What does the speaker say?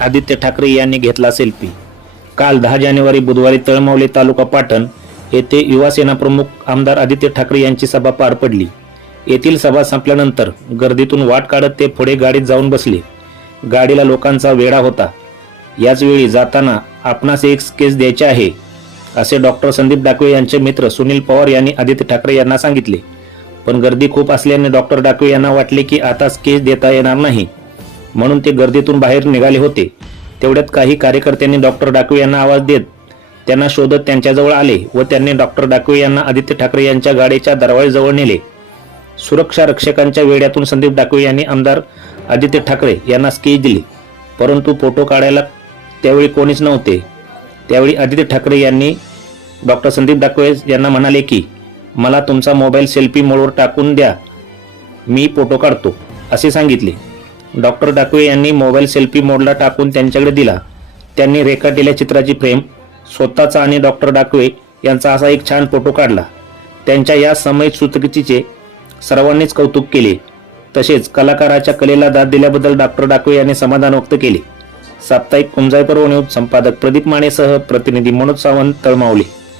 आदित्य ठाकरे यांनी घेतला सेल्फी काल दहा जानेवारी बुधवारी तळमावले तालुका पाटण येथे युवासेना प्रमुख आमदार आदित्य ठाकरे यांची सभा पार पडली. येथील सभा संपल्यानंतर गर्दीतून वाट काढत ते पुढे गाडीत जाऊन बसले. गाडीला लोकांचा वेढा होता. याचवेळी जाताना आपणास एक केस द्यायचे आहे असे डॉक्टर संदीप डाकवे यांचे मित्र सुनील पवार यांनी आदित्य ठाकरे यांना सांगितले. पण गर्दी खूप असल्याने डॉक्टर डाकवे यांना वाटले की आता केस देता येणार नाही. म्हणून ते गर्दीतून बाहेर निघाले होते. तेवढ्यात काही कार्यकर्त्यांनी डॉक्टर डाकवे यांना आवाज देत त्यांना शोधत त्यांच्याजवळ आले व त्यांनी डॉक्टर डाकवे यांना आदित्य ठाकरे यांच्या गाडीच्या दरवाजेजवळ नेले. सुरक्षा रक्षकांच्या वेड्यातून संदीप डाकवे यांनी आमदार आदित्य ठाकरे यांना स्केच दिली. परंतु फोटो काढायला त्यावेळी कोणीच नव्हते. त्यावेळी आदित्य ठाकरे यांनी डॉक्टर संदीप डाकवे यांना म्हणाले की मला तुमचा मोबाईल सेल्फी मोडवर टाकून द्या. मी फोटो काढतो असे सांगितले. डॉक्टर डाकवे यांनी मोबाईल सेल्फी मोडला टाकून त्यांच्याकडे दिला. त्यांनी रेखाटलेल्या चित्राची फ्रेम स्वतःचा आणि डॉक्टर डाकवे यांचा असा एक छान फोटो काढला. त्यांच्या या समय सुतकीचे सर्वांनीच कौतुक केले. तसेच कलाकाराच्या कलेला दाद दिल्याबद्दल डॉक्टर डाकवे यांनी समाधान व्यक्त केले. साप्ताहिक कुंजाईपर्व न्यूज संपादक प्रदीप मानेसह प्रतिनिधी मनोज सावंत तळमावली.